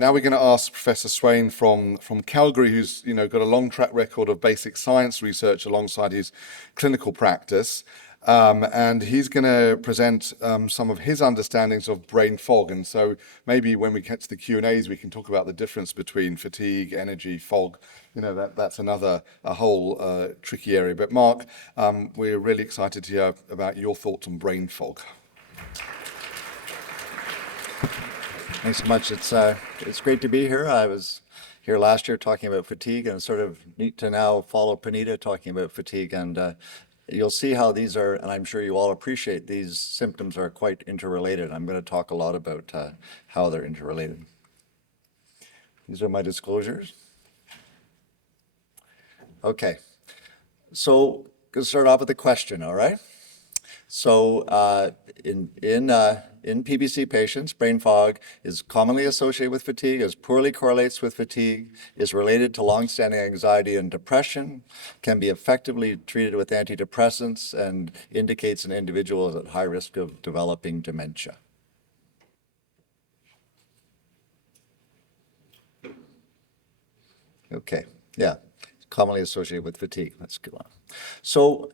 Now we're going to ask Professor Swain from Calgary, who's got a long track record of basic science research alongside his clinical practice, and he's going to present some of his understandings of brain fog. And so maybe when we get to the Q&As, we can talk about the difference between fatigue, energy, fog. That's a whole tricky area. But Mark, we're really excited to hear about your thoughts on brain fog. Thanks so much. It's great to be here. I was here last year talking about fatigue, and it's sort of neat to now follow Panita talking about fatigue. And you'll see how these are, and I'm sure you all appreciate these symptoms are quite interrelated. I'm going to talk a lot about how they're interrelated. These are my disclosures. Okay, so going to start off with a question, all right? So in PBC patients, brain fog is commonly associated with fatigue, is poorly correlates with fatigue, is related to longstanding anxiety and depression, can be effectively treated with antidepressants, and indicates an individual is at high risk of developing dementia. Okay, yeah, commonly associated with fatigue. Let's go on. So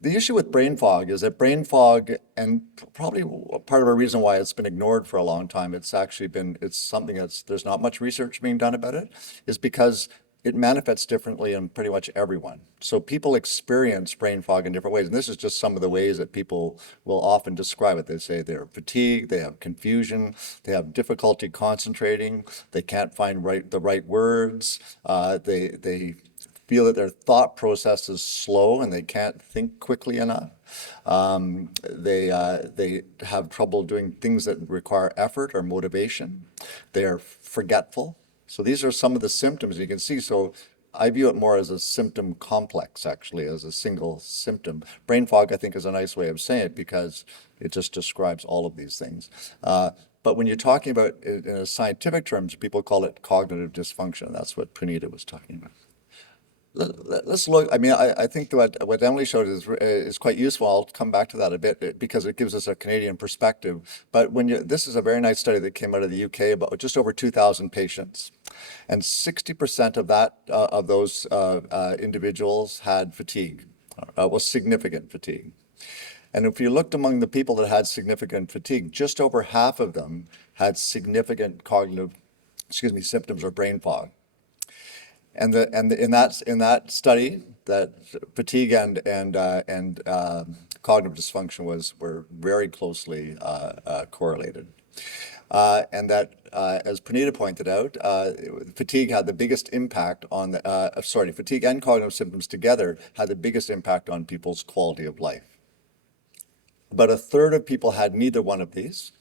the issue with brain fog is that brain fog, and probably part of a reason why it's been ignored for a long time, it's something there's not much research being done about it, is because it manifests differently in pretty much everyone. So people experience brain fog in different ways, and this is just some of the ways that people will often describe it. They say they're fatigued, they have confusion, they have difficulty concentrating, they can't find the right words, they feel that their thought process is slow and they can't think quickly enough. They have trouble doing things that require effort or motivation. They are forgetful. So these are some of the symptoms you can see. So I view it more as a symptom complex, actually, as a single symptom. Brain fog, I think, is a nice way of saying it because it just describes all of these things. But when you're talking about it in a scientific terms, people call it cognitive dysfunction. That's what Punita was talking about. Let's look. I mean, I think what Emily showed is quite useful. I'll come back to that a bit because it gives us a Canadian perspective. But this is a very nice study that came out of the UK about just over 2,000 patients, and 60% of those individuals had fatigue, was significant fatigue. And if you looked among the people that had significant fatigue, just over half of them had significant symptoms or brain fog. And in that study, that fatigue and cognitive dysfunction were very closely correlated, and that as Punita pointed out, fatigue had the biggest impact on fatigue and cognitive symptoms together had the biggest impact on people's quality of life. About a third of people had neither one of these,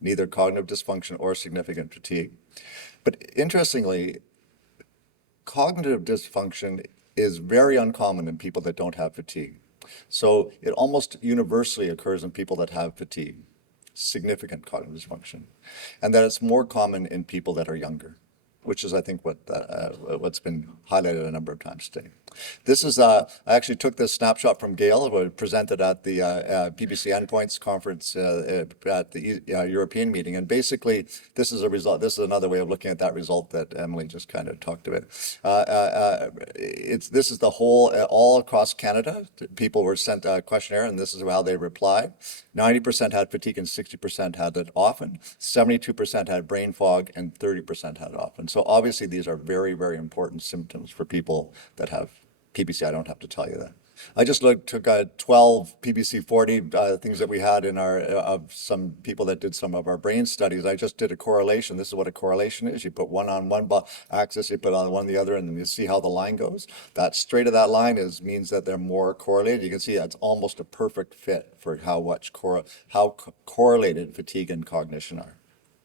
neither cognitive dysfunction or significant fatigue. But interestingly, cognitive dysfunction is very uncommon in people that don't have fatigue. So it almost universally occurs in people that have fatigue, significant cognitive dysfunction, and that it's more common in people that are younger, which is, I think, what's been highlighted a number of times today. This is, I actually took this snapshot from Gail, who presented at the PBC Endpoints Conference at the European meeting. And basically, this is a result. This is another way of looking at that result that Emily just kind of talked about. This is the whole, all across Canada. People were sent a questionnaire, and this is how they replied. 90% had fatigue and 60% had it often. 72% had brain fog and 30% had it often. So obviously, these are very, very important symptoms for people that have PBC. I don't have to tell you that. I just took 12 PBC 40 things that we had in of some people that did some of our brain studies. I just did a correlation. This is what a correlation is. You put one on one axis, you put on one the other, and then you see how the line goes. That straight of that line means that they're more correlated. You can see that's almost a perfect fit for how correlated fatigue and cognition are.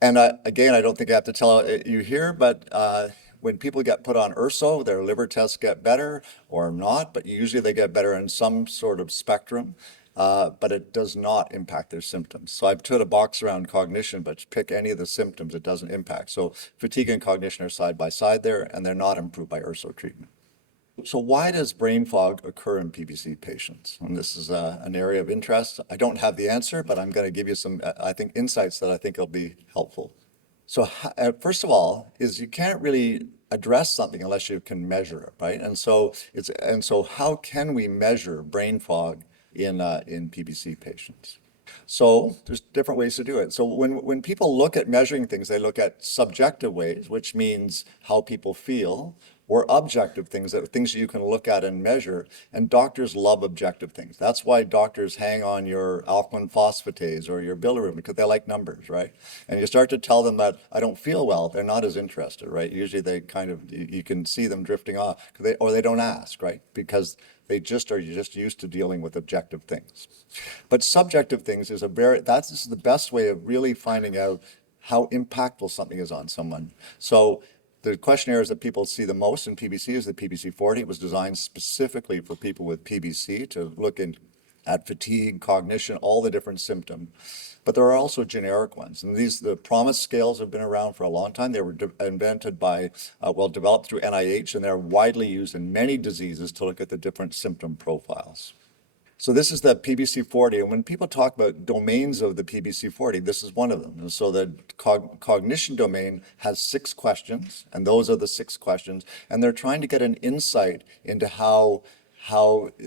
And again, I don't think I have to tell you here, but when people get put on URSO, their liver tests get better or not, but usually they get better in some sort of spectrum, but it does not impact their symptoms. So I've put a box around cognition, but pick any of the symptoms, it doesn't impact. So fatigue and cognition are side by side there, and they're not improved by URSO treatment. So why does brain fog occur in PBC patients? And this is an area of interest. I don't have the answer, but I'm going to give you some, I think, insights that I think will be helpful. So first of all, is you can't really address something unless you can measure it, right? And so how can we measure brain fog in PBC patients? So there's different ways to do it. So when people look at measuring things, they look at subjective ways, which means how people feel, or objective things, things that you can look at and measure. And doctors love objective things. That's why doctors hang on your alkaline phosphatase or your bilirubin, because they like numbers, right? And you start to tell them that I don't feel well, they're not as interested, right? Usually they kind of, you can see them drifting off, or they don't ask, right? Because they just are just used to dealing with objective things. But subjective things is that's the best way of really finding out how impactful something is on someone. So the questionnaires that people see the most in PBC is the PBC-40. It was designed specifically for people with PBC to look at fatigue, cognition, all the different symptoms. But there are also generic ones. And the PROMIS scales have been around for a long time. They were invented developed through NIH, and they're widely used in many diseases to look at the different symptom profiles. So this is the PBC-40, and when people talk about domains of the PBC-40, this is one of them. And so the cognition domain has 6 questions, and those are the 6 questions, and they're trying to get an insight into how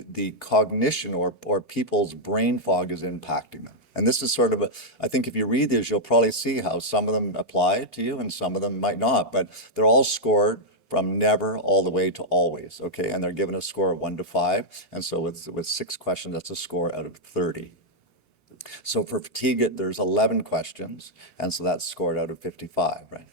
the cognition or people's brain fog is impacting them. And this is sort of I think if you read these, you'll probably see how some of them apply to you and some of them might not, but they're all scored from never all the way to always, okay? And they're given a score of 1 to 5. And so with 6 questions, that's a score out of 30. So for fatigue, there's 11 questions, and so that's scored out of 55, right?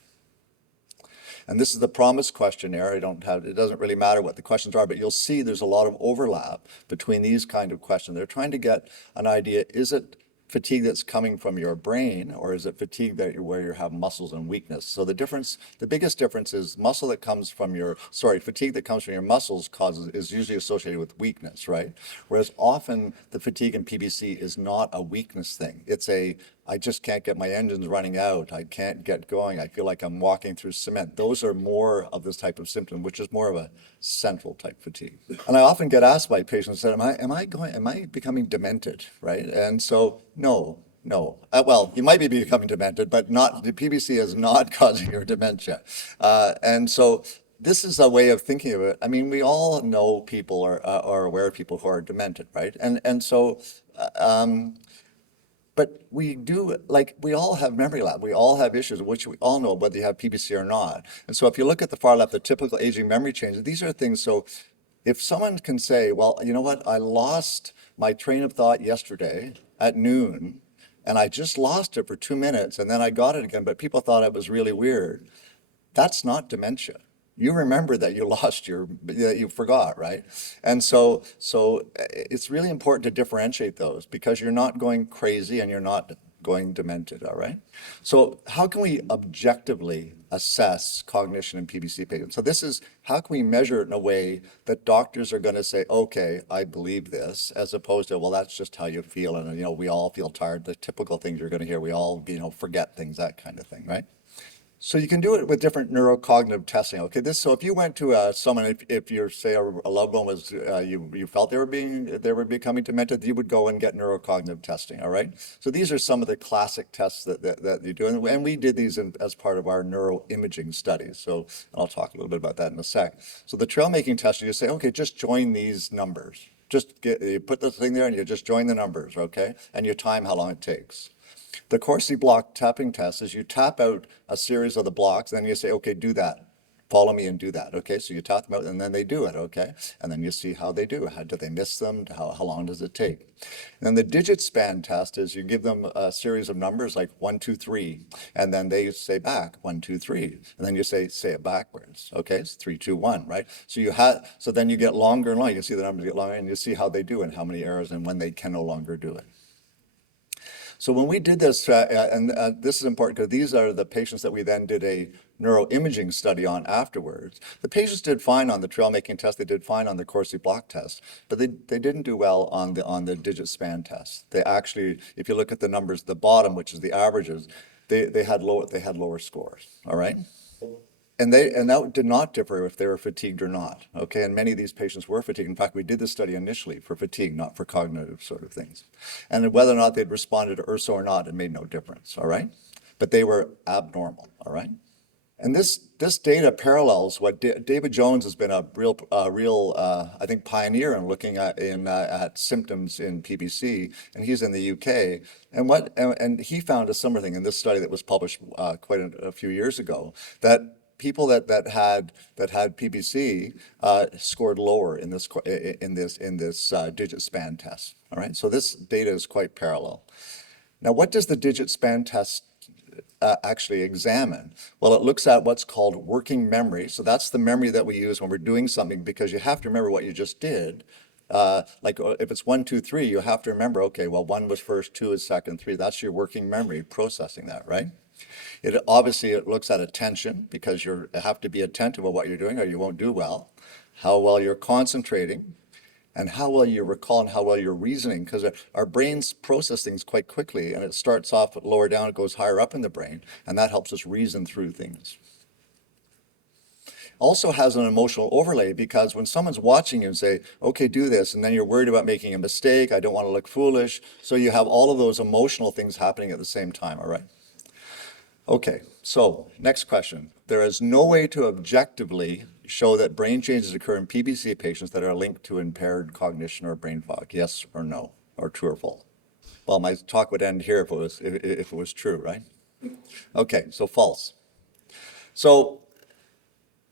And this is the PROMIS questionnaire. It doesn't really matter what the questions are, but you'll see there's a lot of overlap between these kind of questions. They're trying to get an idea, is it fatigue that's coming from your brain, or is it fatigue where you have muscles and weakness? So the biggest difference is fatigue that comes from your muscles is usually associated with weakness, right? Whereas often the fatigue in PBC is not a weakness thing. It's I just can't get my engines running out. I can't get going. I feel like I'm walking through cement. Those are more of this type of symptom, which is more of a central type fatigue. And I often get asked by patients, am I becoming demented, right? And so, no. Well, you might be becoming demented, but the PBC is not causing your dementia. And so this is a way of thinking of it. I mean, we all know people or are aware of people who are demented, right? But we all have memory lapse. We all have issues, which we all know whether you have PBC or not. And so if you look at the far left, the typical aging memory changes, these are things. So if someone can say, well, you know what, I lost my train of thought yesterday at noon, and I just lost it for 2 minutes, and then I got it again, but people thought it was really weird. That's not dementia. You remember that that you forgot, right? And so it's really important to differentiate those because you're not going crazy and you're not going demented, all right? So how can we objectively assess cognition in PBC patients? So this is, how can we measure it in a way that doctors are going to say, okay, I believe this, as opposed to, well, that's just how you feel. And, we all feel tired. The typical things you're going to hear, we all, forget things, that kind of thing, right? So you can do it with different neurocognitive testing. Okay, so if you went to someone, if you're say a loved one was you felt they were becoming demented, you would go and get neurocognitive testing. All right. So these are some of the classic tests that you do, and we did these as part of our neuroimaging studies. So I'll talk a little bit about that in a sec. So the trail making test, you say, okay, just join these numbers. You put the thing there and you just join the numbers, okay, and you time how long it takes. The Corsi block tapping test is you tap out a series of the blocks, then you say, okay, do that. Follow me and do that. Okay, so you tap them out and then they do it. Okay, and then you see how they do. How do they miss them? How long does it take? And then the digit span test is you give them a series of numbers like 1, 2, 3, and then they say back 1, 2, 3, and then you say it backwards. Okay, it's 3, 2, 1, right? So then you get longer and longer. You see the numbers get longer, and you see how they do and how many errors and when they can no longer do it. So when we did this, this is important because these are the patients that we then did a neuroimaging study on afterwards. The patients did fine on the trail making test. They did fine on the Corsi block test, but they didn't do well on the digit span test. They actually, if you look at the numbers at the bottom, which is the averages, they had lower scores. All right. And that did not differ if they were fatigued or not, okay? And many of these patients were fatigued. In fact, we did this study initially for fatigue, not for cognitive sort of things. And whether or not they'd responded to URSO or not, it made no difference, all right? but they were abnormal, all right? And this data parallels what David Jones has been a real I think pioneer in looking at symptoms in PBC, and he's in the UK. And he found a similar thing in this study that was published quite a few years ago, that people that had PBC scored lower in this digit span test. All right, so this data is quite parallel. Now, what does the digit span test actually examine? Well, it looks at what's called working memory. So that's the memory that we use when we're doing something, because you have to remember what you just did. Like if it's 1, 2, 3, you have to remember, okay, well, 1 was first, 2 is second, 3. That's your working memory processing that, right? It looks at attention, because you have to be attentive to what you're doing or you won't do well. How well you're concentrating, and how well you recall and how well you're reasoning, because our brains process things quite quickly, and it starts off lower down, it goes higher up in the brain, and that helps us reason through things. Also has an emotional overlay, because when someone's watching you and say, okay, do this, and then you're worried about making a mistake, I don't want to look foolish, so you have all of those emotional things happening at the same time, all right? Okay, so next question. There is no way to objectively show that brain changes occur in PBC patients that are linked to impaired cognition or brain fog. Yes or no, or true or false? Well, my talk would end here if it was true, right? Okay, so false. So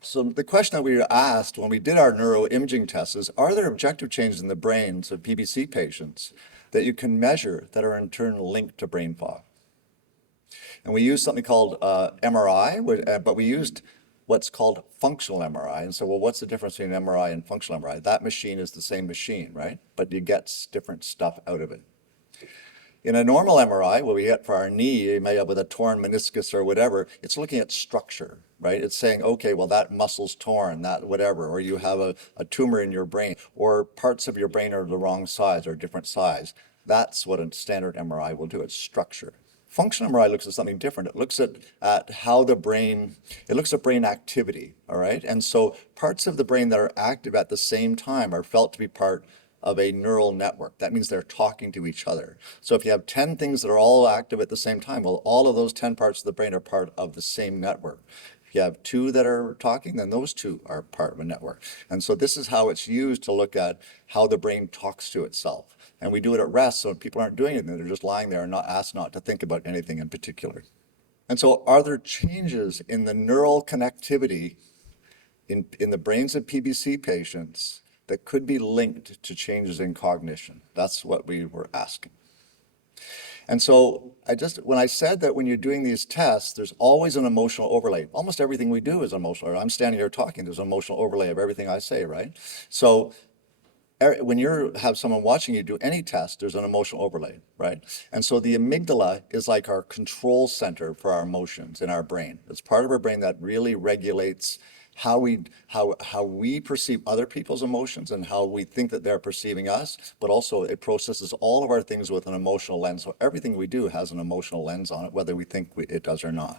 the question that we were asked when we did our neuroimaging tests is, are there objective changes in the brains of PBC patients that you can measure that are in turn linked to brain fog? And we used something called MRI, but we used what's called functional MRI. And so, well, what's the difference between MRI and functional MRI? That machine is the same machine, right? But you get different stuff out of it. In a normal MRI, what we get for our knee, you may have with a torn meniscus or whatever, it's looking at structure, right? It's saying, okay, well, that muscle's torn, that whatever, or you have a tumor in your brain, or parts of your brain are the wrong size or different size. That's what a standard MRI will do. It's structure. Functional MRI looks at something different. It looks at how the brain, it looks at brain activity, all right? And so parts of the brain that are active at the same time are felt to be part of a neural network. That means they're talking to each other. So if you have 10 things that are all active at the same time, well, all of those 10 parts of the brain are part of the same network. If you have 2 that are talking, then those 2 are part of a network. And so this is how it's used to look at how the brain talks to itself. And we do it at rest, so people aren't doing anything. They're just lying there and not asked not to think about anything in particular. And so are there changes in the neural connectivity in the brains of PBC patients that could be linked to changes in cognition? That's what we were asking. And so when I said that when you're doing these tests, there's always an emotional overlay. Almost everything we do is emotional. I'm standing here talking, there's an emotional overlay of everything I say, right? So when you have someone watching you do any test, there's an emotional overlay, right? And so the amygdala is like our control center for our emotions in our brain. It's part of our brain that really regulates how we perceive other people's emotions and how we think that they're perceiving us, but also it processes all of our things with an emotional lens. So everything we do has an emotional lens on it, whether we think it does or not.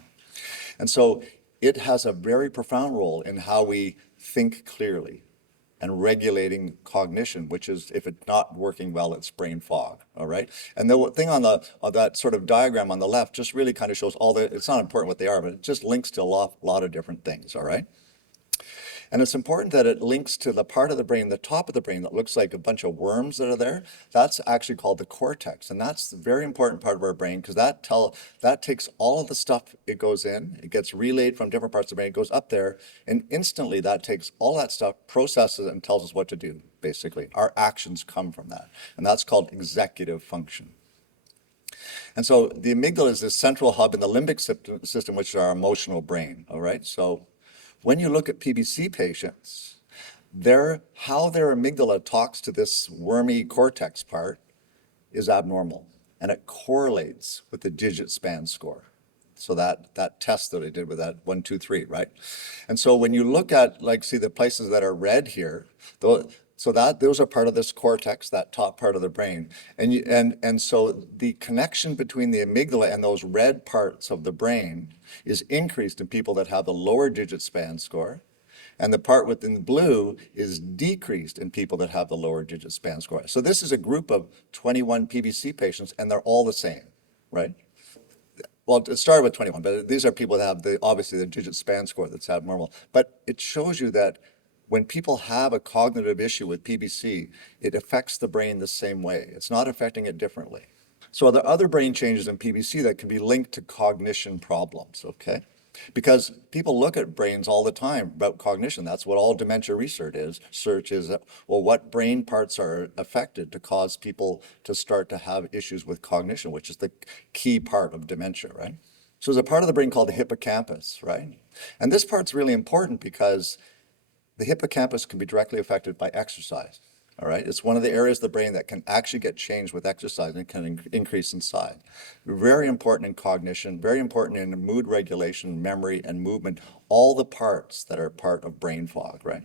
And so it has a very profound role in how we think clearly and regulating cognition, which is, if it's not working well, it's brain fog, all right? And the thing on that sort of diagram on the left just really kind of shows it's not important what they are, but it just links to a lot of different things, all right? And it's important that it links to the part of the brain, the top of the brain, that looks like a bunch of worms that are there. That's actually called the cortex. And that's a very important part of our brain, because that takes all of the stuff, it goes in, it gets relayed from different parts of the brain, it goes up there, and instantly that takes all that stuff, processes it, and tells us what to do, basically. Our actions come from that. And that's called executive function. And so the amygdala is this central hub in the limbic system, which is our emotional brain, all right? So when you look at PBC patients, how their amygdala talks to this wormy cortex part is abnormal, and it correlates with the digit span score. So that test that I did with that 1, 2, 3, right? And so when you look at, see the places that are red here, those are part of this cortex, that top part of the brain. And so the connection between the amygdala and those red parts of the brain is increased in people that have a lower digit span score. And the part within blue is decreased in people that have the lower digit span score. So this is a group of 21 PBC patients, and they're all the same, right? well, it started with 21, but these are people that have obviously the digit span score that's abnormal. But it shows you that when people have a cognitive issue with PBC, it affects the brain the same way. It's not affecting it differently. So there are other brain changes in PBC that can be linked to cognition problems, okay? Because people look at brains all the time about cognition. That's what all dementia research is. Well, what brain parts are affected to cause people to start to have issues with cognition, which is the key part of dementia, right? So there's a part of the brain called the hippocampus, right? And this part's really important because the hippocampus can be directly affected by exercise. All right, it's one of the areas of the brain that can actually get changed with exercise and can increase in size. Very important in cognition, very important in mood regulation, memory, and movement, all the parts that are part of brain fog, right?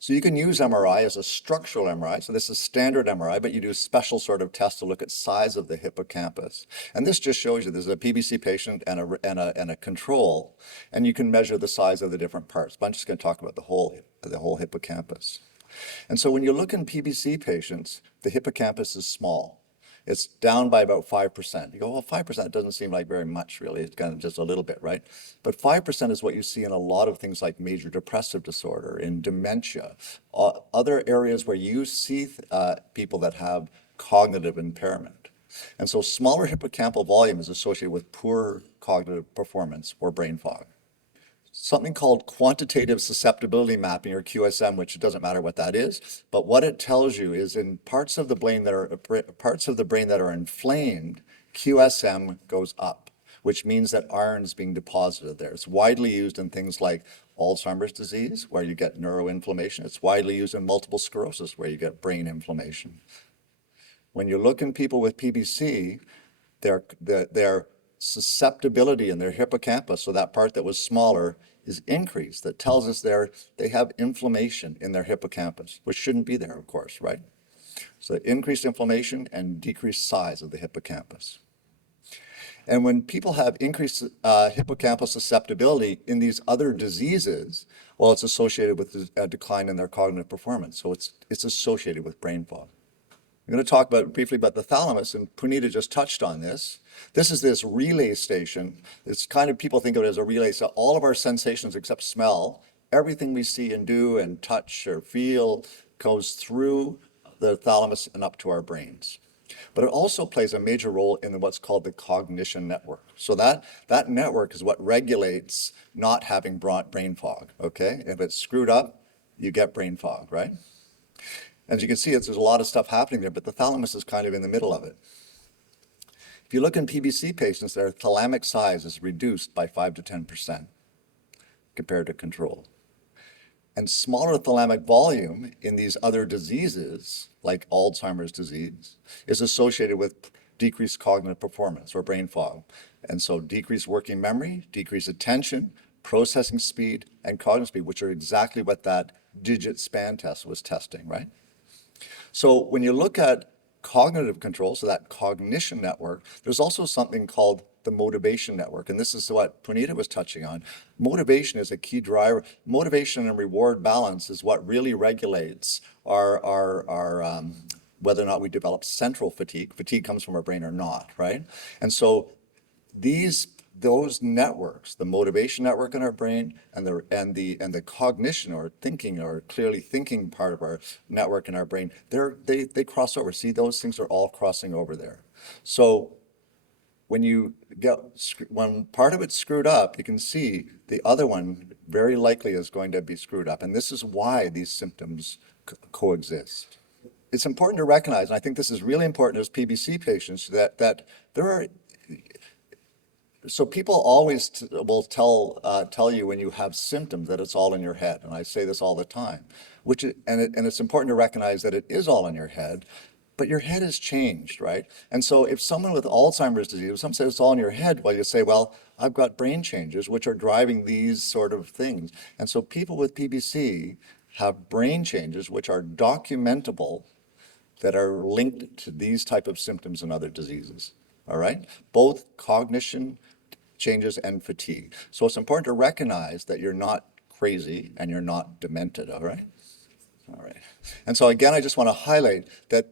So you can use MRI as a structural MRI. So this is standard MRI, but you do a special sort of test to look at size of the hippocampus. And this just shows you there's a PBC patient and a control, and you can measure the size of the different parts. But I'm just going to talk about the whole hippocampus. And so when you look in PBC patients, the hippocampus is small. It's down by about 5%. You go, well, 5% doesn't seem like very much, really. It's kind of just a little bit, right? But 5% is what you see in a lot of things like major depressive disorder, in dementia, other areas where you see people that have cognitive impairment. And so smaller hippocampal volume is associated with poor cognitive performance or brain fog. Something called quantitative susceptibility mapping, or QSM, which it doesn't matter what that is, but what it tells you is in parts of the brain that are inflamed, QSM goes up, which means that iron's being deposited there. It's widely used in things like Alzheimer's disease, where you get neuroinflammation. It's widely used in multiple sclerosis, where you get brain inflammation. When you look in people with PBC, their susceptibility in their hippocampus, so that part that was smaller, is increased. That tells us they have inflammation in their hippocampus, which shouldn't be there, of course, right? So increased inflammation and decreased size of the hippocampus. And when people have increased hippocampal susceptibility in these other diseases, well, it's associated with a decline in their cognitive performance. So it's associated with brain fog. I'm going to talk briefly about the thalamus, and Punita just touched on this. This is this relay station. It's kind of, people think of it as a relay, so all of our sensations except smell, everything we see and do and touch or feel goes through the thalamus and up to our brains. But it also plays a major role in what's called the cognition network. So that network is what regulates not having brain fog, okay? If it's screwed up, you get brain fog, right? As you can see, there's a lot of stuff happening there, but the thalamus is kind of in the middle of it. If you look in PBC patients, their thalamic size is reduced by 5 to 10% compared to control. And smaller thalamic volume in these other diseases, like Alzheimer's disease, is associated with decreased cognitive performance or brain fog. And so decreased working memory, decreased attention, processing speed, and cognitive speed, which are exactly what that digit span test was testing, right? So when you look at cognitive control, so that cognition network, there's also something called the motivation network. And this is what Punita was touching on. Motivation is a key driver. Motivation and reward balance is what really regulates our whether or not we develop central fatigue. Fatigue comes from our brain or not, right? And so those networks, the motivation network in our brain and the cognition or thinking or clearly thinking part of our network in our brain, they cross over. See, those things are all crossing over there. So when part of it's screwed up, you can see the other one very likely is going to be screwed up. And this is why these symptoms coexist. It's important to recognize, and I think this is really important as PBC patients, that there are. So people always will tell you when you have symptoms that it's all in your head, and I say this all the time. And it's important to recognize that it is all in your head, but your head has changed, right? And so if someone with Alzheimer's disease, if someone says it's all in your head, well, you say, well, I've got brain changes which are driving these sort of things. And so people with PBC have brain changes which are documentable that are linked to these type of symptoms and other diseases. All right, both cognition changes and fatigue. So it's important to recognize that you're not crazy and you're not demented. All right. And so again, I just want to highlight that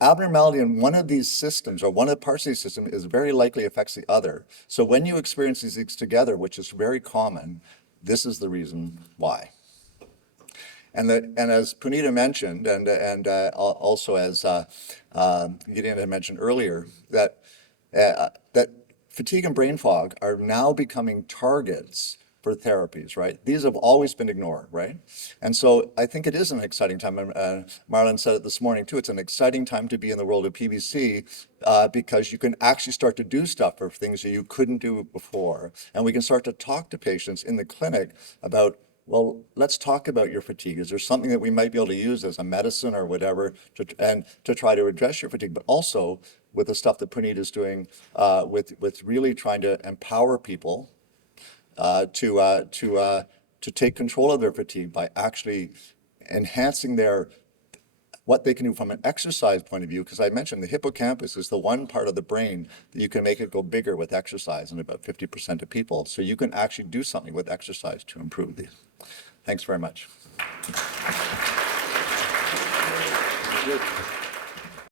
abnormality in one of these systems or one of the parts of the system is very likely affects the other. So when you experience these things together, which is very common, this is the reason why. And as Punita mentioned, and also as Gideon had mentioned earlier, that fatigue and brain fog are now becoming targets for therapies, right? These have always been ignored, right? And so I think it is an exciting time. Marlon said it this morning too. It's an exciting time to be in the world of PBC because you can actually start to do stuff for things that you couldn't do before. And we can start to talk to patients in the clinic about, well, let's talk about your fatigue. Is there something that we might be able to use as a medicine or whatever to try to address your fatigue? But also with the stuff that Puneet is doing with really trying to empower people to take control of their fatigue by actually enhancing what they can do from an exercise point of view, because I mentioned the hippocampus is the one part of the brain that you can make it go bigger with exercise in about 50% of people. So you can actually do something with exercise to improve these. Thanks very much.